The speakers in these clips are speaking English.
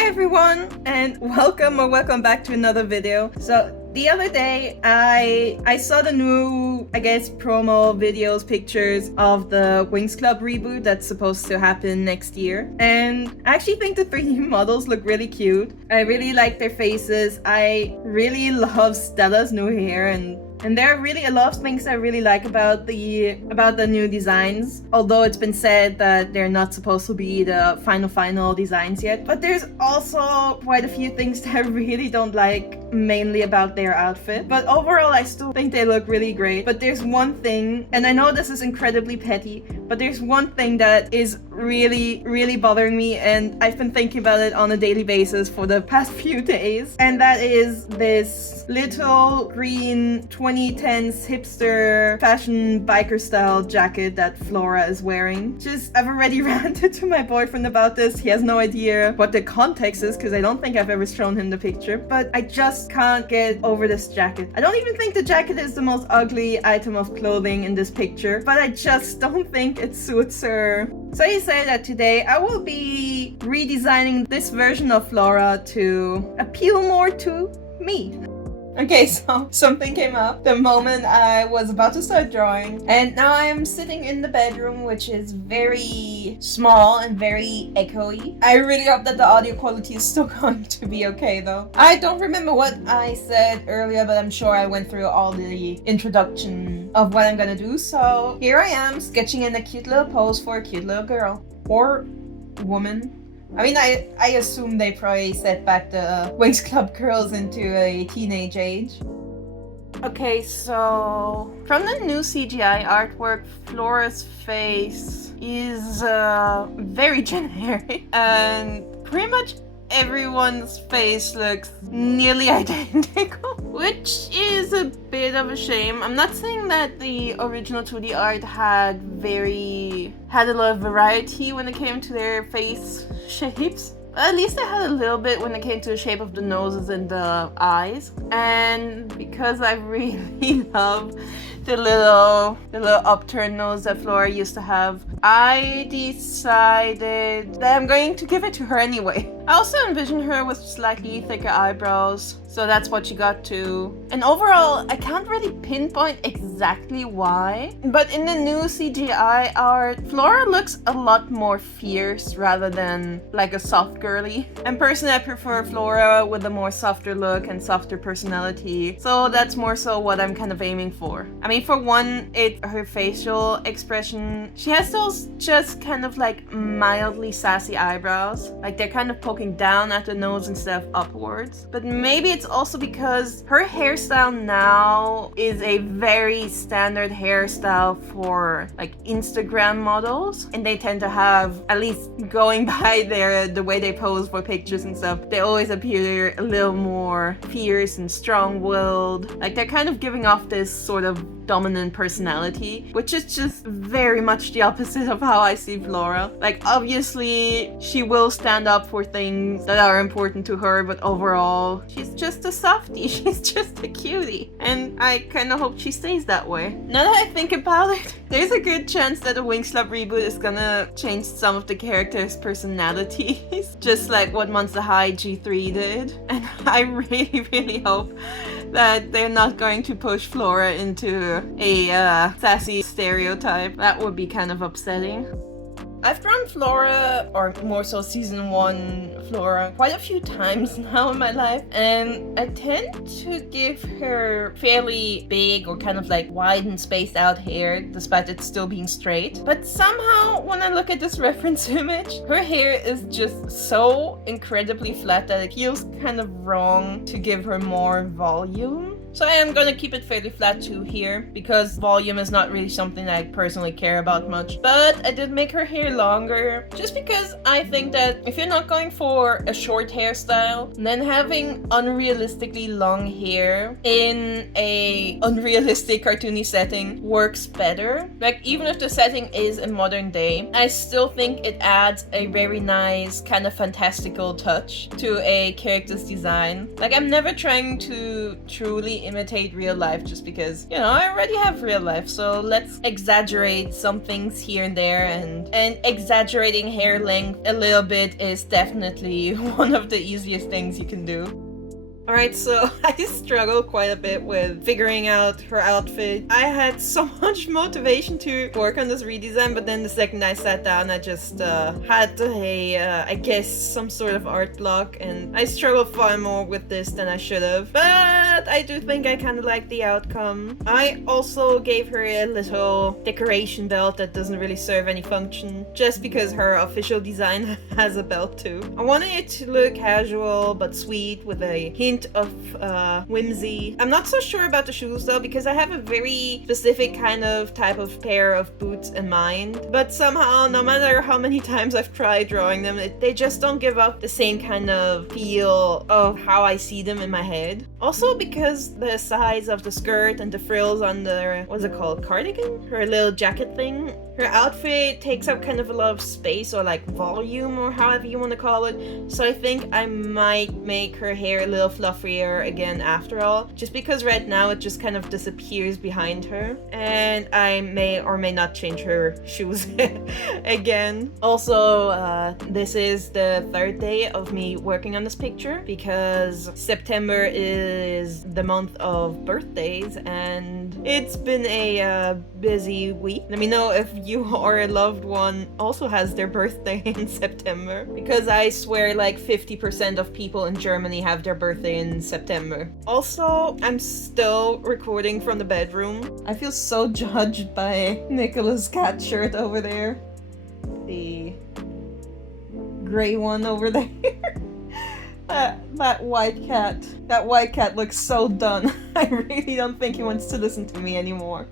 Hi everyone, and welcome back to another video. So the other day I saw the new, promo videos, pictures of the Winx Club reboot that's supposed to happen next year. And I actually think the 3D models look really cute. I really like their faces. I really love Stella's new hair, and there are really a lot of things I really like about the new designs. Although it's been said that they're not supposed to be the final designs yet. But there's also quite a few things that I really don't like, mainly about their outfit. But overall, I still think they look really great. But there's one thing, and I know this is incredibly petty, but there's one thing that is really bothering me, and I've been thinking about it on a daily basis for the past few days. And that is this little green 2010s hipster fashion biker style jacket that Flora is wearing. I've already ranted to my boyfriend about this. He has no idea what the context is because I don't think I've ever shown him the picture, but I just can't get over this jacket. I don't even think the jacket is the most ugly item of clothing in this picture, but I just don't think it suits her. So you say that today I will be redesigning this version of Flora to appeal more to me. Okay, so something came up the moment I was about to start drawing, and now I'm sitting in the bedroom, which is very small and very echoey. I really hope that the audio quality is still going to be okay though. I don't remember what I said earlier, but I'm sure I went through all the introduction of what I'm gonna do. So here I am, sketching in a cute little pose for a cute little girl. Or woman. I mean, I assume they probably set back the Winx Club girls into a teenage age. Okay, so from the new CGI artwork, Flora's face is very generic, and pretty much everyone's face looks nearly identical, which is a bit of a shame. I'm not saying that the original 2D art had a lot of variety when it came to their face shapes. At least I had a little bit when it came to the shape of the noses and the eyes. And because I really love the little upturned nose that Flora used to have, I decided that I'm going to give it to her anyway. I also envision her with slightly thicker eyebrows, so that's what she got too. And overall, I can't really pinpoint exactly why, but in the new CGI art, Flora looks a lot more fierce rather than like a soft girly. And personally, I prefer Flora with a more softer look and softer personality, so that's more so what I'm kind of aiming for. I mean, for one, her facial expression, she has those just kind of like mildly sassy eyebrows, like they're kind of poking down at the nose instead of upwards. But maybe it's also because her hairstyle now is a very standard hairstyle for like Instagram models, and they tend to have, at least going by the way they pose for pictures and stuff, they always appear a little more fierce and strong-willed. Like they're kind of giving off this sort of dominant personality, which is just very much the opposite of how I see Flora. Like obviously she will stand up for things that are important to her, but overall she's just a softie. She's just a cutie, and I kind of hope she stays that way. Now that I think about it, there's a good chance that the Winx Club reboot is gonna change some of the characters' personalities, just like what Monster High G3 did. And I really hope that they're not going to push Flora into a sassy stereotype. That would be kind of upsetting. I've drawn Flora, or more so season 1 Flora, quite a few times now in my life, and I tend to give her fairly big or kind of like wide and spaced out hair, despite it still being straight. But somehow, when I look at this reference image, her hair is just so incredibly flat that it feels kind of wrong to give her more volume. So I am gonna keep it fairly flat too here, because volume is not really something I personally care about much. But I did make her hair longer, just because I think that if you're not going for a short hairstyle, then having unrealistically long hair in a unrealistic cartoony setting works better. Like even if the setting is in modern day, I still think it adds a very nice kind of fantastical touch to a character's design. Like I'm never trying to truly imitate real life just because, you know, I already have real life. So let's exaggerate some things here and there, and exaggerating hair length a little bit is definitely one of the easiest things you can do. Alright, so I struggled quite a bit with figuring out her outfit. I had so much motivation to work on this redesign, but then the second I sat down, I just had I guess some sort of art block, and I struggled far more with this than I should have. But I do think I kind of like the outcome. I also gave her a little decoration belt that doesn't really serve any function, just because her official design has a belt too. I wanted it to look casual but sweet with a hint of whimsy. I'm not so sure about the shoes though, because I have a very specific type of pair of boots in mind, but somehow, no matter how many times I've tried drawing them, they just don't give up the same kind of feel of how I see them in my head. Also because the size of the skirt and the frills on the, what's it called, cardigan? Her little jacket thing. Her outfit takes up kind of a lot of space, or like volume, or however you want to call it. So I think I might make her hair a little fluffier again after all, just because right now it just kind of disappears behind her. And I may or may not change her shoes again. Also, this is the third day of me working on this picture, because September is the month of birthdays, and it's been a busy week. Let me know if you or a loved one also has their birthday in September, because I swear like 50% of people in Germany have their birthday in September. Also, I'm still recording from the bedroom. I feel so judged by Nicola's cat shirt over there. The gray one over there. That white cat looks so done. I really don't think he wants to listen to me anymore.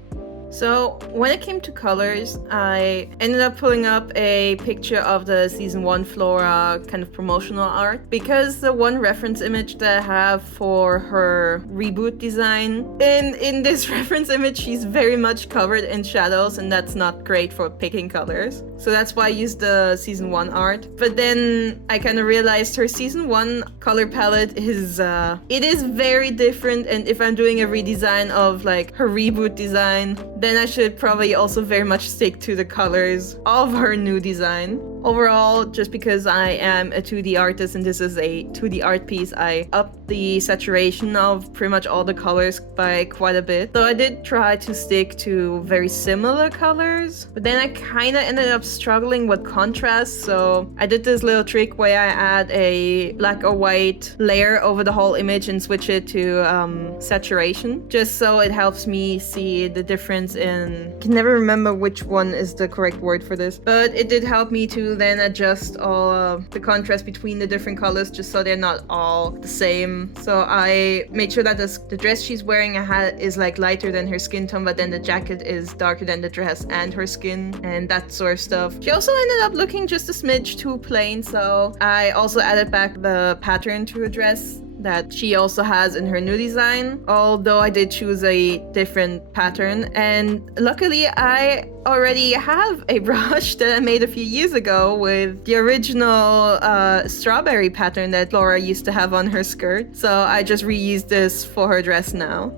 So when it came to colors, I ended up pulling up a picture of the season 1 Flora kind of promotional art, because the one reference image that I have for her reboot design, in this reference image she's very much covered in shadows, and that's not great for picking colors. So that's why I used the season 1 art. But then I kind of realized her season 1 color palette is it is very different, and if I'm doing a redesign of like her reboot design, then I should probably also very much stick to the colors of her new design. Overall, just because I am a 2D artist and this is a 2D art piece, I upped the saturation of pretty much all the colors by quite a bit. So I did try to stick to very similar colors, but then I kind of ended up struggling with contrast. So I did this little trick where I add a black or white layer over the whole image and switch it to saturation, just so it helps me see the difference in... I can never remember which one is the correct word for this, but it did help me to then adjust all the contrast between the different colors, just so they're not all the same. So I made sure that the dress she's wearing is like lighter than her skin tone, but then the jacket is darker than the dress and her skin, and that sort of stuff. She also ended up looking just a smidge too plain, so I also added back the pattern to her dress that she also has in her new design, although I did choose a different pattern. And luckily I already have a brush that I made a few years ago with the original strawberry pattern that Flora used to have on her skirt, so I just reused this for her dress now.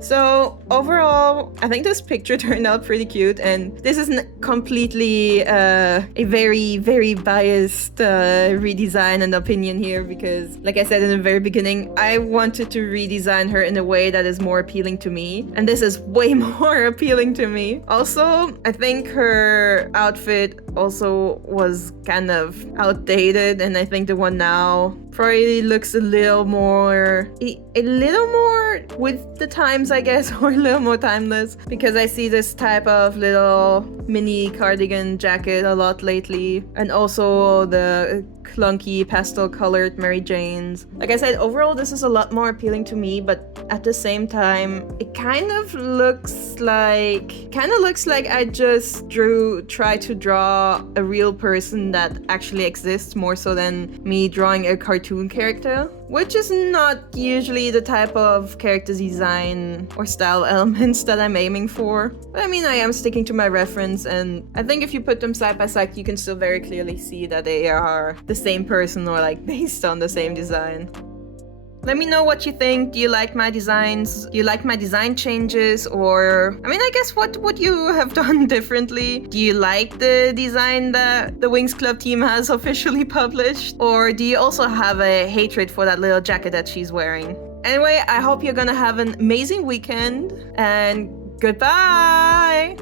So overall, I think this picture turned out pretty cute, and this isn't completely a very, very biased redesign and opinion here, because like I said in the very beginning, I wanted to redesign her in a way that is more appealing to me, and this is way more appealing to me. Also, I think her outfit also was kind of outdated, and I think the one now probably looks a little more with the times, I guess, or a little more timeless, because I see this type of little mini cardigan jacket a lot lately, and also the clunky pastel colored Mary Janes. Like I said, overall this is a lot more appealing to me, but at the same time it kind of looks like I just tried to draw a real person that actually exists, more so than me drawing a cartoon character, which is not usually the type of character design or style elements that I'm aiming for. But I mean, I am sticking to my reference, and I think if you put them side by side, you can still very clearly see that they are the same person, or like based on the same design. Let me know what you think. Do you like my designs? Do you like my design changes? Or, I mean, I guess what would you have done differently? Do you like the design that the Winx Club team has officially published? Or do you also have a hatred for that little jacket that she's wearing? Anyway, I hope you're gonna have an amazing weekend, and goodbye!